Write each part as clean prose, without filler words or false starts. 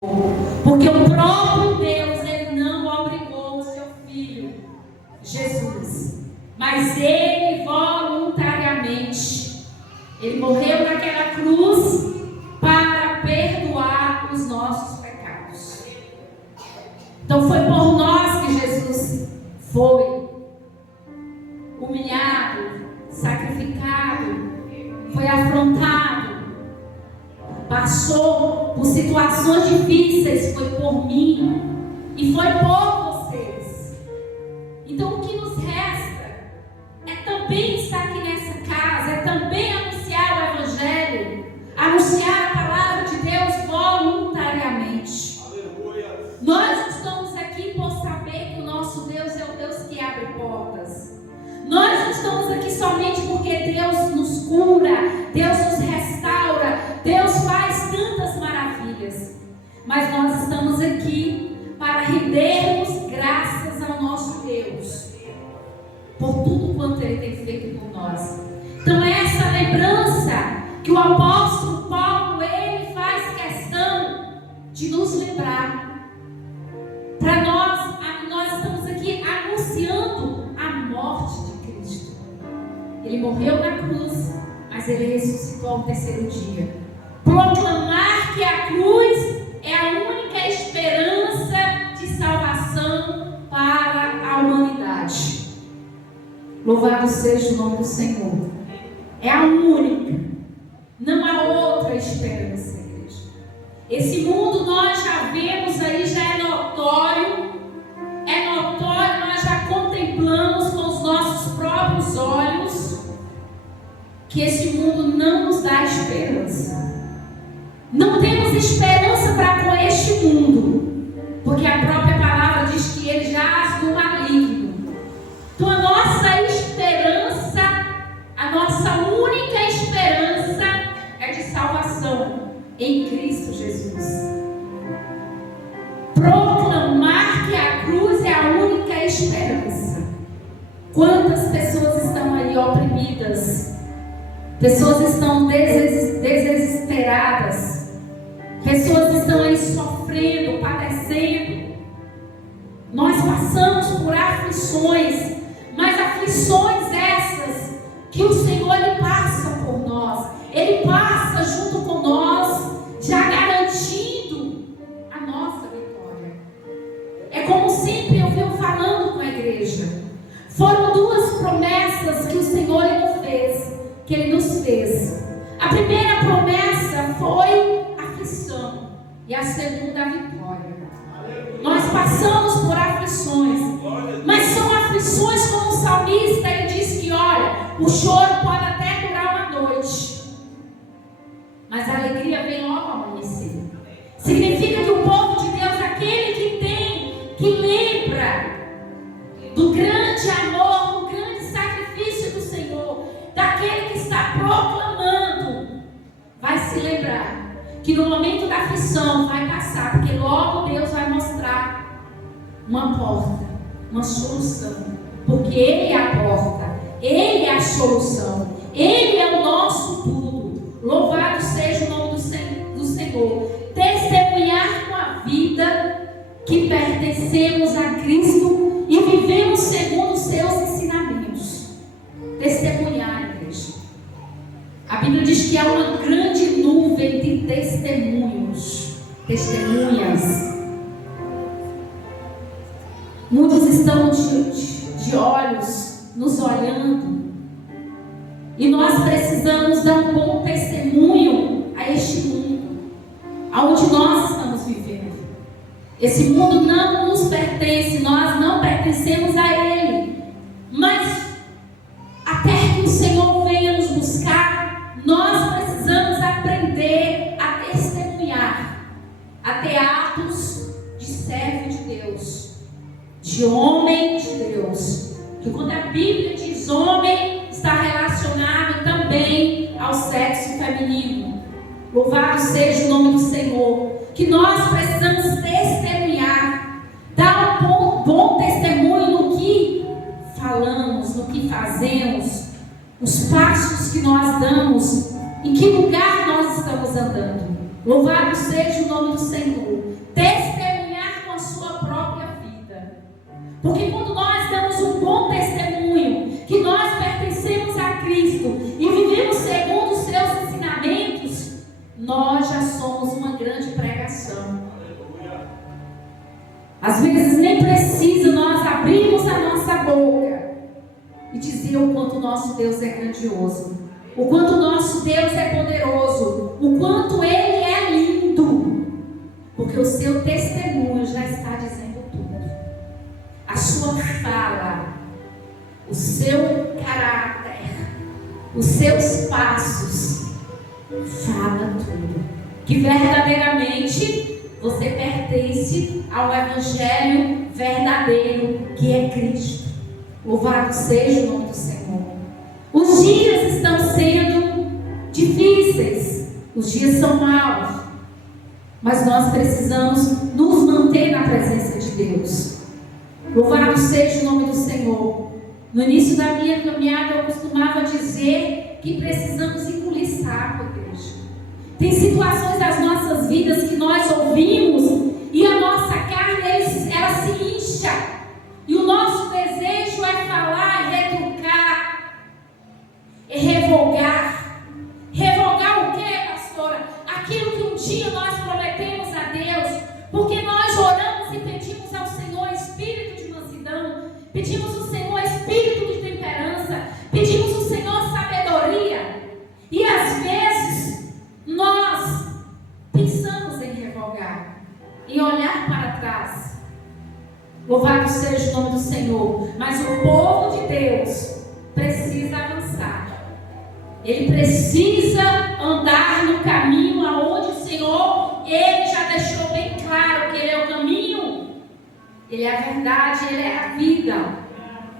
Porque o próprio Deus, Ele não obrigou o seu Filho, Jesus, mas Ele voluntariamente, Ele morreu naquela cruz para perdoar os nossos pecados. Então foi por nós que Jesus foi humilhado, sacrificado, foi afrontado, passou por situações difíceis, foi por mim e foi por vocês. Então o que nos resta é também estar aqui nessa casa, é também anunciar o Evangelho, anunciar a palavra de Deus voluntariamente. Aleluia. Nós estamos aqui por saber que o nosso Deus é o Deus que abre portas. Nós não estamos aqui somente porque Deus nos cura, Deus nos restaura, Deus faz tantas maravilhas. Mas nós estamos aqui para rendermos graças ao nosso Deus por tudo quanto Ele tem feito por nós. Então é essa lembrança que o apóstolo Paulo, ele faz questão de nos lembrar. Para nós estamos aqui anunciando a morte de Cristo. Ele morreu na cruz, mas Ele ressuscitou ao terceiro dia. Proclamar que a cruz é a única esperança de salvação para a humanidade. Louvado seja o nome do Senhor. É a única. Não há outra esperança, igreja. Esse mundo nós já vemos aí, já é notório, nós já contemplamos com os nossos próprios olhos que esse mundo não nos dá esperança. Não temos esperança para com este mundo, porque a própria palavra diz que ele jaz do maligno. Então a nossa esperança, a nossa única esperança é de salvação em Cristo Jesus. Proclamar que a cruz é a única esperança. Quantas pessoas estão aí oprimidas? Pessoas estão desesperadas. Pessoas estão aí sofrendo, padecendo. Nós passamos por aflições, mas aflições essas que o Senhor Ele passa por nós. Ele passa junto com nós, já garantindo a nossa vitória. É como sempre eu venho falando com a igreja. Foram duas promessas que o Senhor Ele fez, que Ele nos fez. A primeira promessa foi aflição e a segunda a vitória. Nós passamos por aflições, mas são aflições como o salmista, ele diz que olha, o choro pode até durar uma noite, mas a alegria vem logo ao amanhecer. Significa que o povo de Deus, aquele que lembra do grande amor, do grande sacrifício do Senhor, daquele que está proclamando, vai se lembrar que no momento da aflição vai passar, porque logo Deus vai mostrar uma porta, uma solução, porque Ele é a porta, Ele é a solução, Ele é o nosso tudo. Louvado seja o nome do Senhor. Testemunhar com a vida que pertencemos a Cristo e vivemos segundo os seus ensinamentos. Testemunhar, igreja. A Bíblia diz que há uma grande nuvem de testemunhas. Muitos estão de olhos nos olhando. E nós precisamos dar um bom testemunho a este mundo, aonde nós estamos vivendo. Esse mundo não nos pertence, nós não pertencemos a ele. Mas até que o Senhor venha nos buscar, nós precisamos aprender a testemunhar, a ter atos de servo de Deus, de homem de Deus. Que quando a Bíblia diz homem, está relacionado também ao sexo feminino. Louvado seja o nome do Senhor. Que nós precisamos testemunhar, dar um bom testemunho no que falamos, no que fazemos, os passos que nós damos, em que lugar nós estamos andando. Louvado seja o nome do Senhor. Às vezes nem precisa nós abrirmos a nossa boca e dizer o quanto o nosso Deus é grandioso, o quanto o nosso Deus é poderoso, o quanto Ele é lindo, porque o seu testemunho já está dizendo tudo. A sua fala, o seu caráter, os seus passos, fala tudo. Que verdadeiramente você pertence ao Evangelho verdadeiro, que é Cristo. Louvado seja o nome do Senhor. Os dias estão sendo difíceis, os dias são maus, mas nós precisamos nos manter na presença de Deus. Louvado seja o nome do Senhor. No início da minha caminhada eu costumava dizer que precisamos engolir sapo, igreja. Tem situações das nossas vidas que nós ouvimos e a nossa carne ela se incha. E o nosso desejo é falar, é retrucar, é revogar. Revogar o que, pastora? Aquilo que um dia nós prometemos a Deus, porque nós oramos e pedimos ao Senhor espírito de mansidão, pedimos ao Senhor espírito de temperança, pedimos ao Senhor sabedoria. E às vezes nós pensamos em revogar, em olhar para trás. Louvado seja o nome do Senhor. Mas o povo de Deus precisa avançar. Ele precisa andar no caminho aonde o Senhor, Ele já deixou bem claro que Ele é o caminho, Ele é a verdade, Ele é a vida.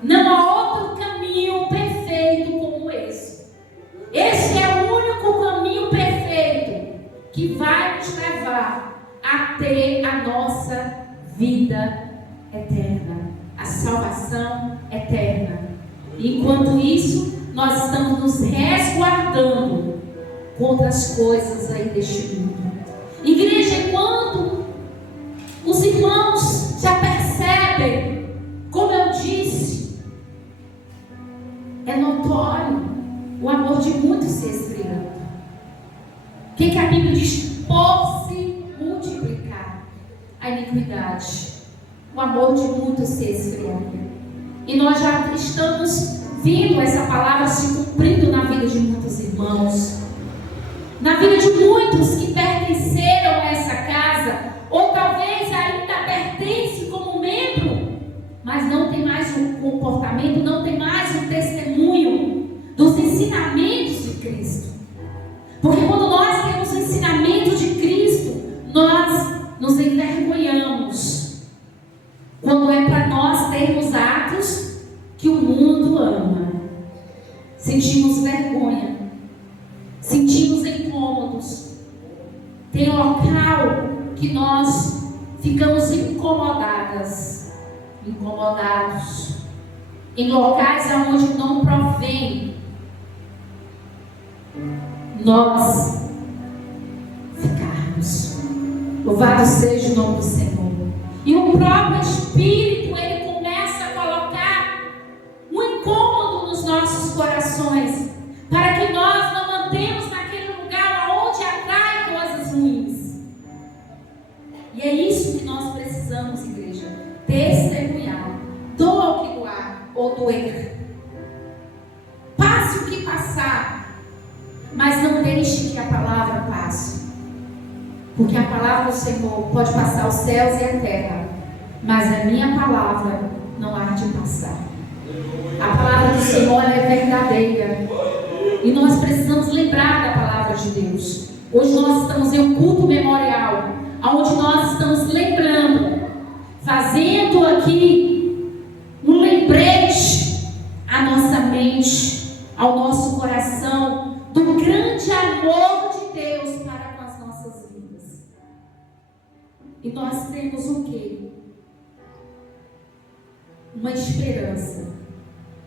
Não há outro caminho perfeito como esse. Esse é o único caminho perfeito que vai nos levar a ter a nossa vida eterna, a salvação eterna. Enquanto isso, nós estamos nos resguardando contra as coisas aí deste mundo. Igreja, quando os irmãos já percebem, como eu disse, é notório o amor de muitos se esfriando. O que a Bíblia diz? Por se multiplicar a iniquidade, o amor de muitos se esfriando. E nós já estamos vendo essa palavra se cumprindo na vida de muitos irmãos, na vida de muitos que pertenceram a essa casa, ou talvez ainda pertencem como membro, mas não tem mais um comportamento, não tem mais um testemunho dos ensinamentos de Cristo. Porque quando nós temos o ensinamento de Cristo, nós nos envergonhamos. Quando é para nós termos atos que o mundo ama, sentimos vergonha, sentimos incômodos. Tem local que nós ficamos incomodados, em locais onde não provém nós ficarmos. Louvado seja o nome do Senhor. E o próprio Espírito, ele começa a colocar um incômodo nos nossos corações, para que nós não mantemos naquele lugar onde atrai coisas ruins. E é isso que nós precisamos, igreja, testemunhar. Doa o que doar ou doer. Passe o que passar, mas não deixe que a palavra passe. Porque a palavra do Senhor pode passar os céus e a terra, mas a minha palavra não há de passar. A palavra do Senhor é verdadeira. E nós precisamos lembrar da palavra de Deus. Hoje nós estamos em um culto memorial, onde nós estamos lembrando, fazendo aqui um lembrete à nossa mente, ao nosso coração, do grande amor de Deus para com as nossas vidas. E nós temos o quê? Uma esperança.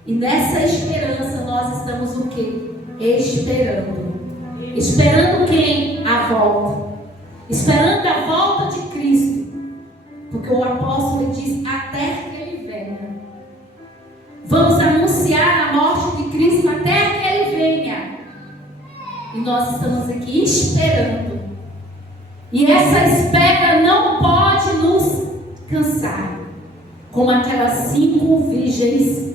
E nessa esperança nós estamos o quê? Esperando. Esperando quem? A volta. Esperando a volta de Cristo. Porque o apóstolo diz, até que Ele venha. Vamos anunciar a morte de Cristo até que Ele venha. E nós estamos aqui esperando. E essa espera não pode nos cansar, como aquelas 5 virgens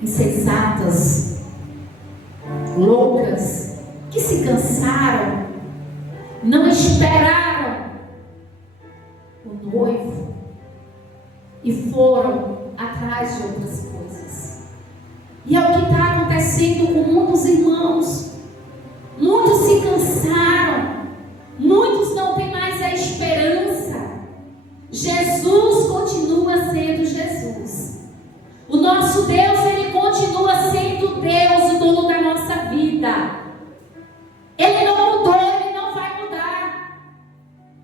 insensatas, loucas, que se cansaram, não esperaram o noivo e foram atrás de outras coisas. E é o que está acontecendo com muitos irmãos. Muitos se cansaram, muitos não têm mais a esperança. Jesus continua sendo Jesus. O nosso Deus, Ele continua sendo Deus, o dono da nossa vida. Ele não mudou, Ele não vai mudar.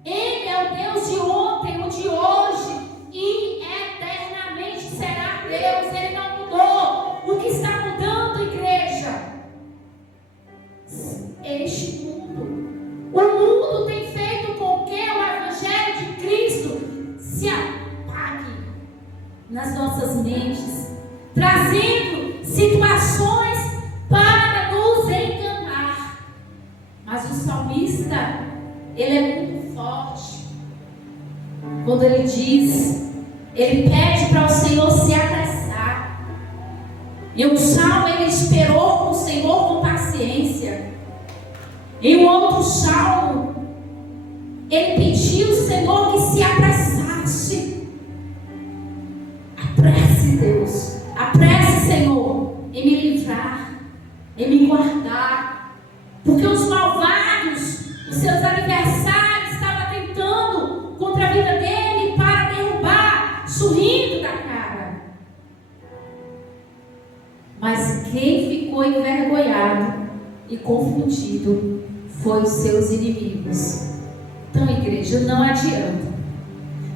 Ele é o Deus de ontem, o de hoje e eternamente será Deus. Ele não mudou. O que está mudando, igreja? Este mundo. O mundo tem feito com que o Evangelho de Cristo se apague nas nossas mentes, trazendo situações para nos enganar. Mas o salmista, ele é muito forte quando ele diz, ele pede para o Senhor se apressar. Em um salmo ele esperou o Senhor com paciência. Em um outro salmo ele pediu ao Senhor que se apressasse. Apresse, Deus, apresse, Senhor, em me livrar, em me guardar, porque os malvados, os seus adversários estavam tentando contra a vida dele para derrubar, sorrindo da cara. Mas quem ficou envergonhado e confundido foi os seus inimigos. Então, igreja, não adianta.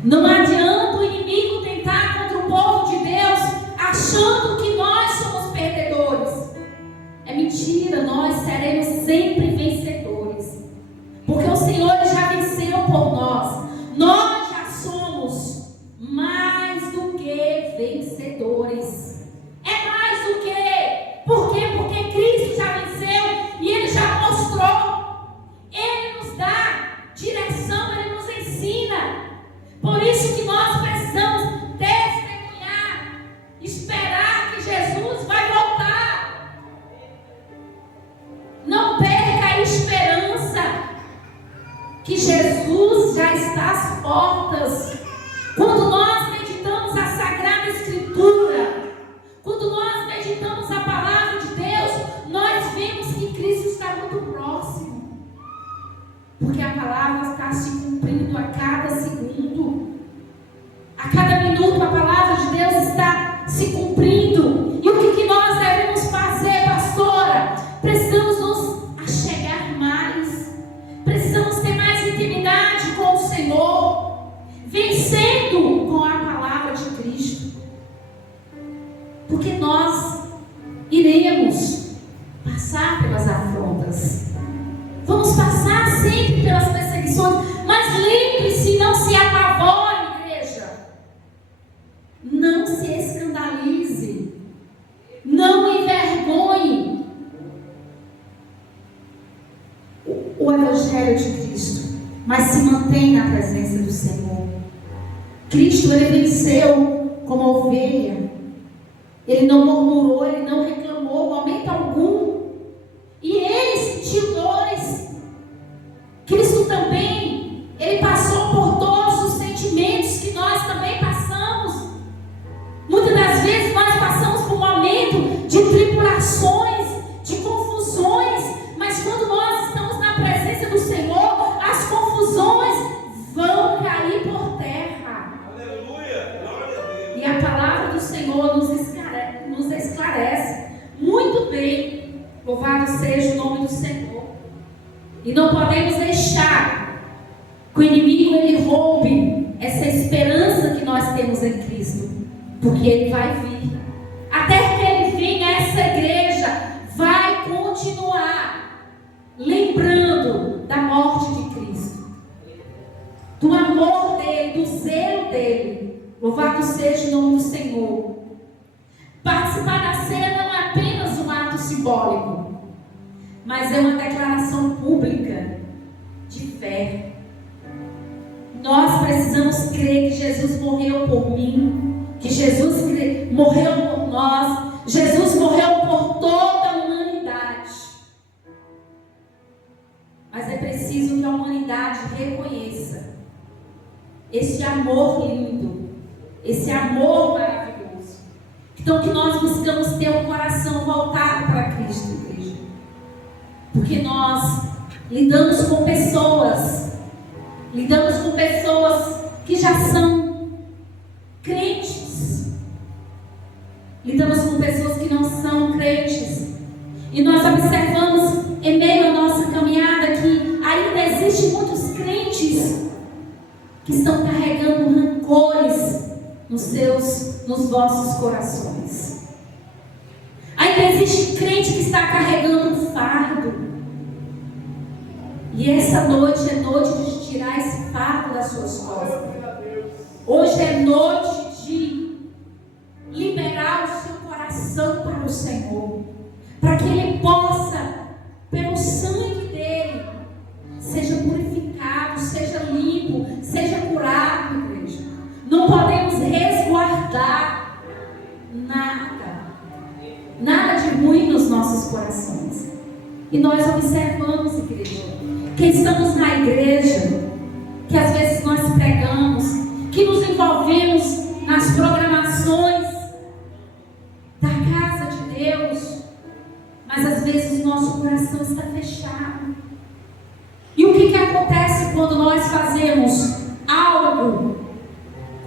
Não adianta o inimigo tentar contra o povo de Deus, achando que nós somos perdedores. É mentira, nós seremos sempre vencedores. Porque o Senhor já venceu por nós. Nós já somos mais do que vencedores. É mais do que. Por quê? Porque Cristo já venceu e Ele já mostrou. Ele nos dá direção, Ele nos ensina. Por isso que nós precisamos testemunhar, esperar que Jesus vai voltar. Não perca a esperança que Jesus já está às portas. Quando nós meditamos a Sagrada Escritura, quando nós meditamos a Palavra de Deus, nós vemos que Cristo está muito próximo. Porque a palavra está se cumprindo a cada segundo. A cada minuto a palavra de Deus está se cumprindo. E o que nós devemos fazer, pastora? Precisamos nos achegar mais. Precisamos ter mais intimidade com o Senhor, vencendo com a palavra de Cristo. Porque nós iremos passar pelas afrontas. Vamos passar sempre pelas perseguições. Mas lembre-se, não se apavore, igreja. Não se escandalize. Não envergonhe o Evangelho de Cristo. Mas se mantenha na presença do Senhor. Cristo, Ele venceu como ovelha. Ele não murmurou, Ele não reclamou, momento algum. E Ele sentiu dores. Cristo também, Ele passou por todos os sentimentos que nós também passamos. Muitas das vezes nós passamos por um momento de tribulações, de confusões, mas quando nós estamos na presença do Senhor, as confusões vão cair por terra. Aleluia! Glória a Deus! E a palavra do Senhor nos esclarece muito bem. Louvado seja o nome do Senhor. E não podemos deixar que o inimigo ele roube essa esperança que nós temos em Cristo. Porque ele vai vir. Até que ele venha, essa igreja vai continuar lembrando da morte de Cristo, do amor dele, do zelo dele. Louvado seja o nome do Senhor. Participar da ceia não é apenas um ato simbólico, mas é uma declaração pública de fé. Nós precisamos crer que Jesus morreu por mim, que Jesus morreu por nós, Jesus morreu por toda a humanidade. Mas é preciso que a humanidade reconheça esse amor lindo, esse amor maravilhoso. Então que nós buscamos ter o coração voltado para Cristo, igreja. Porque nós lidamos com pessoas que já são crentes. Lidamos com pessoas que não são crentes. E nós observamos em meio à nossa caminhada que ainda existem muitos crentes que estão carregando rancores nos vossos corações. Ainda existe crente que está carregando um fardo. E essa noite é noite de tirar esse fardo das suas costas. Hoje é noite de liberar o seu coração para o Senhor, para que Ele possa, pelo sangue dele, seja purificado, seja limpo, seja curado, igreja. Não podemos resguardar nada de ruim nos nossos corações. E nós observamos, igreja, que estamos na igreja, que às vezes nós pregamos, que nos envolvemos nas programações da casa de Deus, mas às vezes o nosso coração está fechado. E o que acontece quando nós fazemos algo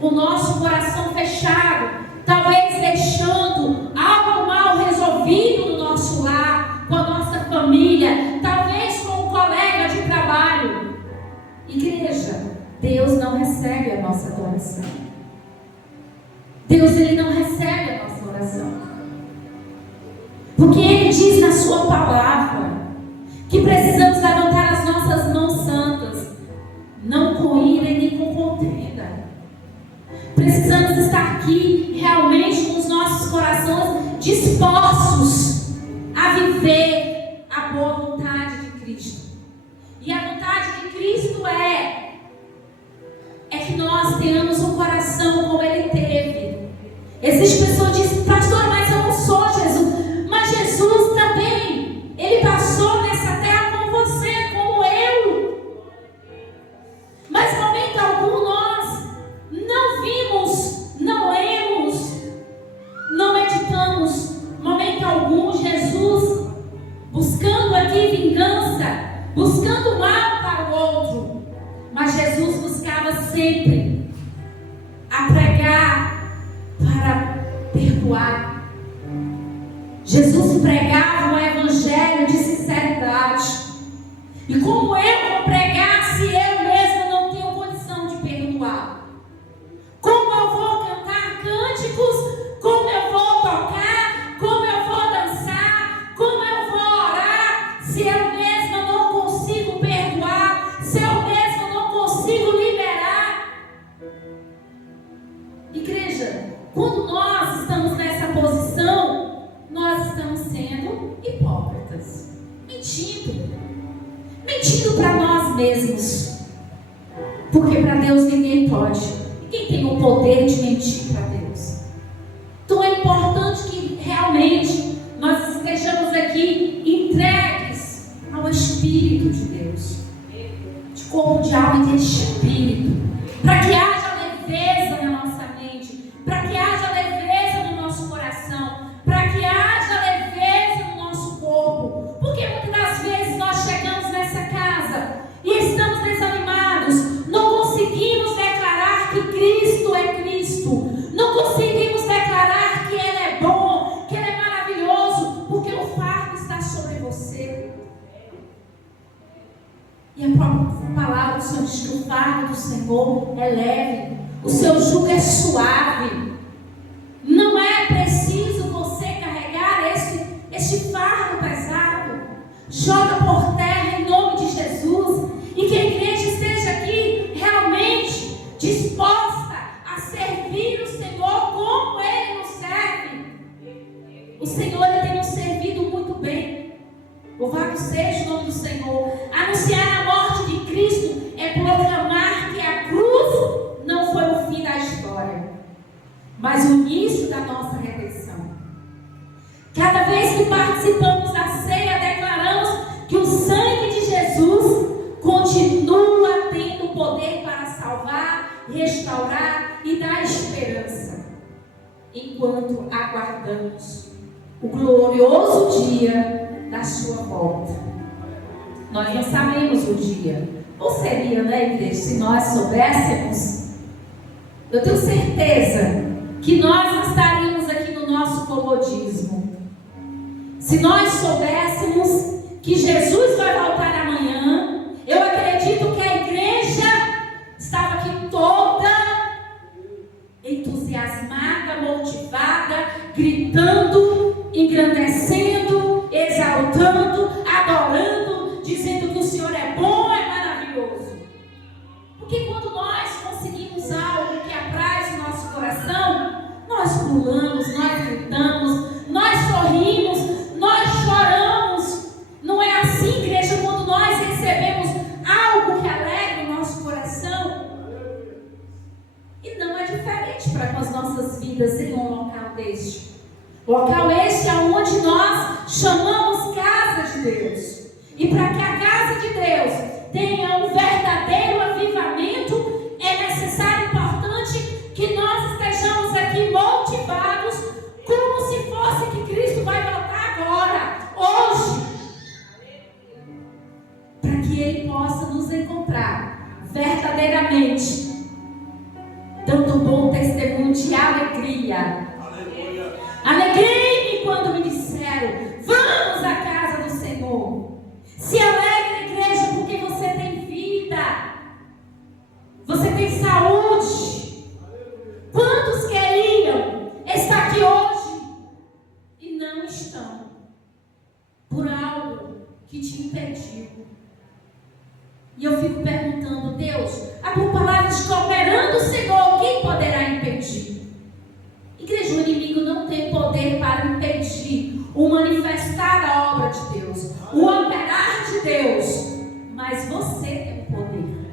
com o nosso coração fechado, talvez deixando algo mal resolvido no nosso lar, com a nossa família, talvez com um colega de trabalho? Igreja, Deus não recebe a nossa adoração. Deus, Ele não recebe a nossa oração. Porque Ele diz na sua palavra que precisamos levantar as nossas mãos santas, não com ira e nem com contenda. Precisamos estar aqui realmente com os nossos corações dispostos a viver a boa vontade de Cristo. E a vontade de Cristo é que nós tenhamos um coração como Ele teve. Existe pessoa que diz: pastor, mas eu não sou Jesus. Mas Jesus também, Ele passou nessa terra como você, como eu. Mas em momento algum nós não vimos, não lemos, não meditamos, em momento algum Jesus buscando aqui vingança, buscando mal para o outro. Mas Jesus buscava sempre a pregar para perdoar. Jesus pregava o evangelho de sinceridade. E como eu vou pregar se eu mesmo não tenho condição de perdoar? Como eu vou cantar cânticos? Como eu vou tocar? Como eu vou dançar? Como eu vou orar se eu mesma não consigo perdoar? Se eu mesma não consigo liberar? Igreja, quando nós estamos nessa posição, nós estamos sendo hipócritas, mentindo para nós mesmos, porque para Deus ninguém pode. Quem tem o poder de mentir para Deus? Então é importante que realmente nós estejamos aqui entregues ao Espírito de Deus, de corpo, de alma e de espírito, para que haja leveza na nossa mente, para que haja leveza no nosso coração, para que haja leveza no nosso corpo. Porque muitas das vezes nós chegamos nessa casa e estamos desanimados, não conseguimos declarar que Cristo é Cristo, não conseguimos declarar que Ele é bom, que Ele é maravilhoso, porque o fardo está sobre você. E a própria palavra do Senhor diz que o fardo do Senhor é leve, o seu jugo é suave. Não é preciso você carregar este fardo pesado. Joga por terra em nome de Jesus. E que a igreja esteja aqui realmente disposta a servir o Senhor como Ele nos serve. O Senhor, Ele tem nos servido muito bem. Louvado seja o nome do Senhor. Anunciar a morte de Cristo é proclamar que a cruz mas o início da nossa redenção. Cada vez que participamos da ceia, declaramos que o sangue de Jesus continua tendo poder para salvar, restaurar e dar esperança, enquanto aguardamos o glorioso dia da sua volta. Nós não sabemos o dia. Ou seria, né, igreja, se nós soubéssemos, eu tenho certeza que nós não estaríamos aqui no nosso comodismo. Se nós soubéssemos que Jesus vai voltar amanhã, eu acredito que a igreja estava aqui toda entusiasmada, motivada, gritando, engrandecendo, exaltando, adorando, dizendo que o Senhor é bom, é maravilhoso. Porque quando nós conseguimos algo que apraz o nosso coração, nós pulamos, nós gritamos, nós sorrimos, nós choramos. Não é assim, igreja, quando nós recebemos algo que alegra o nosso coração? E não é diferente para com as nossas vidas em um local deste. Local este é onde nós chamamos casa de Deus. E para que a casa de Deus tenha um verdadeiro avivamento, é necessário, importante, que nós estejamos aqui motivados, como se fosse que Cristo vai voltar agora, hoje, para que Ele possa nos encontrar verdadeiramente, dando um bom testemunho de alegria. Alegrei-me quando me disseram: vamos à casa do Senhor. Se alegre, igreja, porque você tem vida, você tem saúde. Quantos queriam estar aqui hoje e não estão, por algo que te impediu? E eu fico perguntando: Deus, a tua palavra diz que operando o Senhor, quem poderá impedir? Igreja, o inimigo não tem poder para impedir o manifestar da obra de Deus, o operar de Deus. Mas você tem o poder.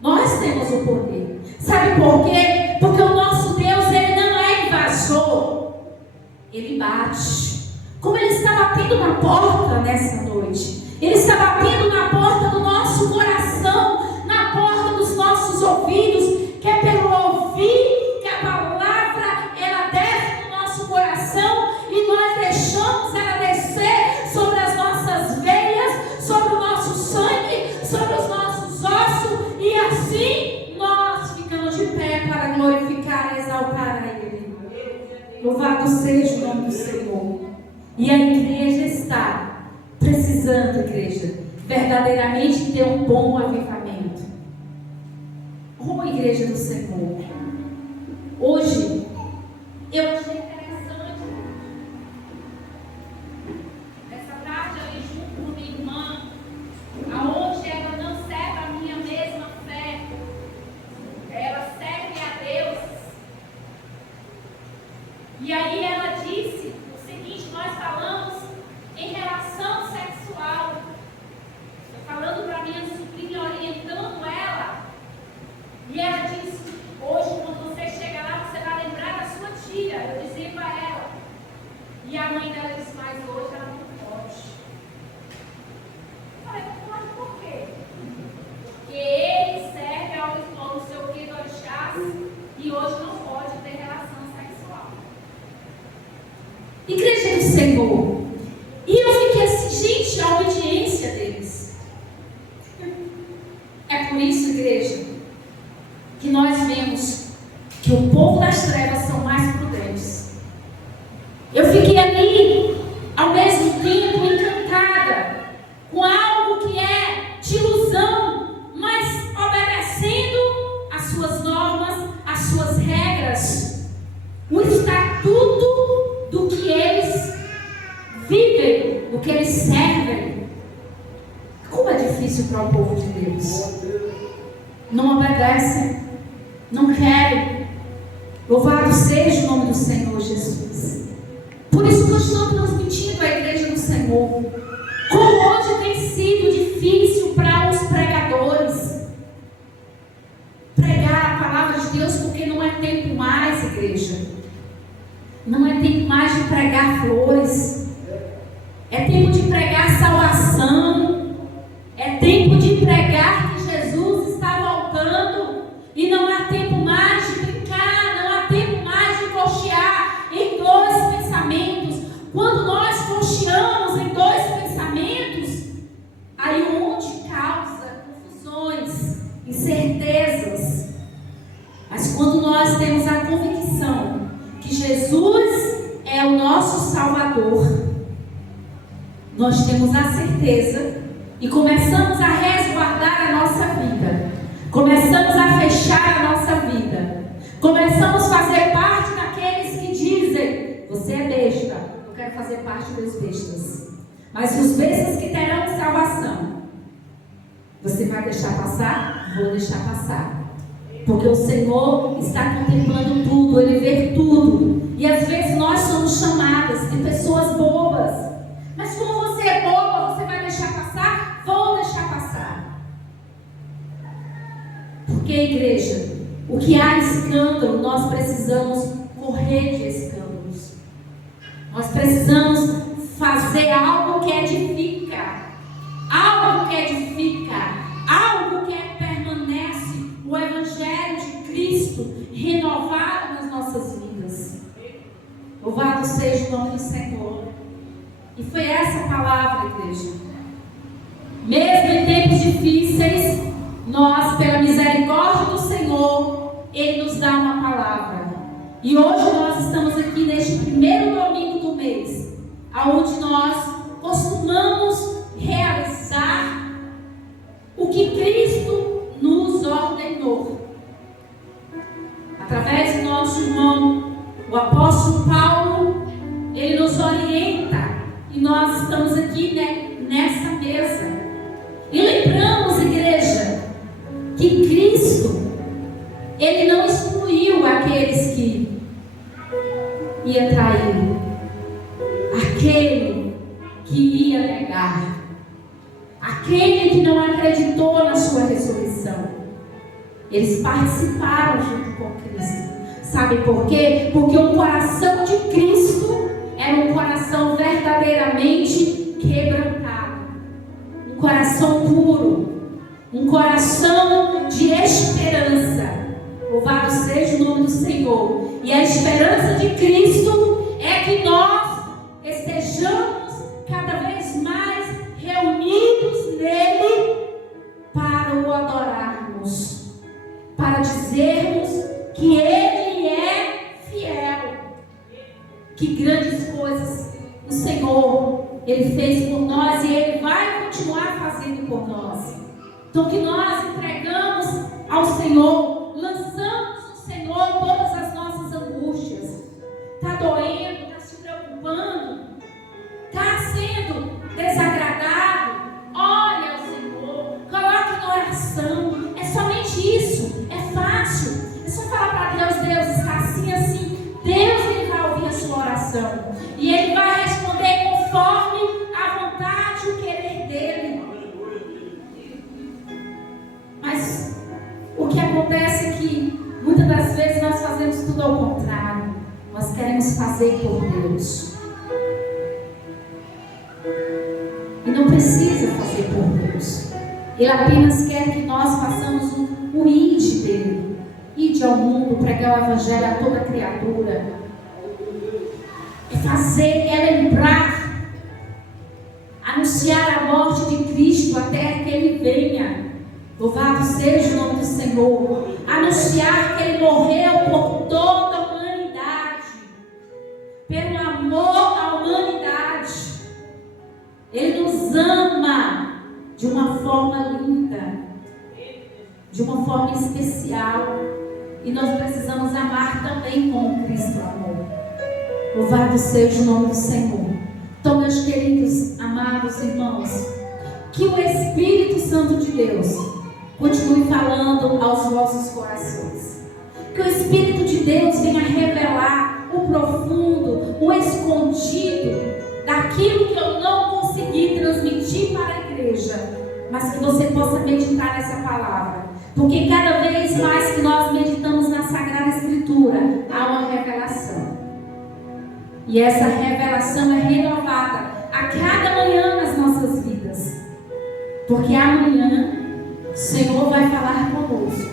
Nós temos o poder. Sabe por quê? Porque o nosso Deus, Ele não é invasor. Ele bate. Como Ele está batendo na porta nessa noite. Ele está batendo na porta do nosso coração, na porta dos nossos ouvidos, que é pelo ouvir que a palavra ela desce no nosso coração e nós deixamos ela descer sobre as nossas veias, sobre o nosso sangue, sobre os nossos ossos, e assim nós ficamos de pé para glorificar e exaltar a Ele. Louvado seja o nome do Senhor. E a igreja está precisando, igreja, verdadeiramente ter um bom avivamento. Oh, igreja do Senhor, hoje eu achei interessante, essa tarde ali junto com minha irmã, aonde ela não serve a minha mesma fé, ela serve a Deus. E aí ela disse o seguinte: nós falamos em relação sexual, eu falando para minha sobrinha, orientando ela, e ela disse: hoje quando você chega lá, você vai lembrar da sua tia. Eu dizia para ela, e a mãe dela disse: mas hoje ela não pode. Eu falei: não pode por quê? Porque ele serve ao não sei o que do orixás, e hoje não pode ter relação sexual. Igreja do Senhor. E eu fiquei assim: gente, a obediência deles. É por isso, igreja, que nós vemos que o povo das trevas são mais prudentes. Eu fiquei ali, ao mesmo tempo, encantada com algo que é de ilusão, mas obedecendo as suas normas, as suas regras, o estatuto do que eles vivem, do que eles servem. Como é difícil para o povo de Deus. Não obedecem, não querem. Louvado seja o nome do Senhor Jesus. Por isso que eu estou transmitindo à igreja do Senhor. Como hoje tem sido difícil para os pregadores pregar a palavra de Deus, porque não é tempo mais, igreja. pregar flores. É tempo de pregar salvação. É tempo de pregar que Jesus está voltando. E não há tempo mais de brincar, não há tempo mais de cochear em dois pensamentos. Quando nós cocheamos em dois pensamentos, aí onde causa confusões, incertezas. Mas quando nós temos a convicção que Jesus é o nosso Salvador, nós temos a certeza e começamos a resguardar a nossa vida, começamos a fechar a nossa vida, começamos a fazer parte daqueles que dizem: você é besta, eu quero fazer parte dos bestas. Mas os bestas que terão salvação, você vai deixar passar? Vou deixar passar. Porque o Senhor está contemplando tudo, Ele vê tudo. E às vezes nós somos chamadas de pessoas bobas. Mas como você é boba, você vai deixar passar? Vou deixar passar. Porque, igreja, o que há escândalo, nós precisamos correr de escândalos. Nós precisamos fazer algo que edifica. Algo que edifica. Algo que permanece. O Evangelho de Cristo renovado nas nossas vidas. Louvado seja o nome do Senhor. E foi essa palavra, igreja. Mesmo em tempos difíceis, nós, pela misericórdia do Senhor, Ele nos dá uma palavra. E hoje nós estamos aqui neste primeiro domingo do mês, onde nós costumamos realizar o que Cristo nos ordenou. Através do nosso irmão, o apóstolo Paulo, ele nos orienta. E nós estamos aqui, nessa mesa. E lembramos, igreja, que Cristo, Ele não excluiu aqueles que iam trair, aquele que ia negar, aquele que não acreditou na sua ressurreição. Eles participaram junto com Cristo. Sabe por quê? Porque o coração de Cristo era um coração verdadeiramente quebrantado, um coração puro, um coração de esperança. Louvado seja o nome do Senhor. E a esperança de Cristo é que nós estejamos cada vez mais reunidos nele para o adorarmos, para dizermos que Ele é fiel, que grandes coisas o Senhor Ele fez por nós e Ele vai continuar fazendo por nós. Então que nós entregamos ao Senhor, lançamos no Senhor todas as nossas angústias. Está doendo, está se preocupando, está sendo desagradável, olha ao Senhor, coloque na oração. É somente isso, é fácil. É só falar para Deus: Deus, está assim, assim. Deus, Ele vai ouvir a sua oração e Ele vai responder conforme a vontade e o querer dEle. Mas o que acontece é que muitas das vezes nós fazemos tudo ao contrário. Nós queremos fazer por Deus e não precisa fazer por Deus. Ele apenas quer que nós façamos o ide dele. Ide ao mundo, pregar o Evangelho a toda criatura. É fazer, é lembrar, anunciar a morte de Cristo até que Ele venha. Louvado seja o nome do Senhor. Anunciar que Ele morreu por toda a humanidade, pelo amor à humanidade. Ele nos ama de uma forma linda, de uma forma especial. E nós precisamos amar também como Cristo amou. Louvado seja o nome do Senhor. Então, meus queridos, amados irmãos, que o Espírito Santo de Deus continue falando aos vossos corações. Que o Espírito de Deus venha revelar o profundo, o escondido, daquilo que eu não consegui transmitir para a igreja, mas que você possa meditar nessa palavra. Porque cada vez mais que nós meditamos na Sagrada Escritura, há uma revelação. E essa revelação é renovada a cada manhã nas nossas vidas. Porque amanhã o Senhor vai falar conosco.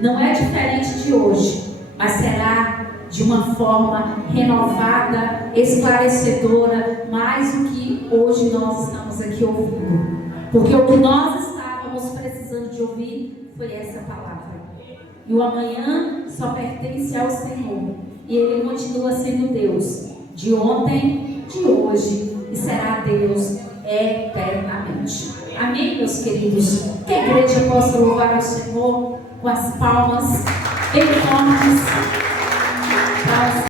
Não é diferente de hoje, mas será de uma forma renovada, esclarecedora, mais do que hoje nós estamos aqui ouvindo. Porque o que nós estávamos precisando de ouvir foi essa palavra. E o amanhã só pertence ao Senhor. E Ele continua sendo Deus de ontem, de hoje e será Deus eternamente. Amém, meus queridos? Que a igreja possa louvar o Senhor com as palmas bem fortes.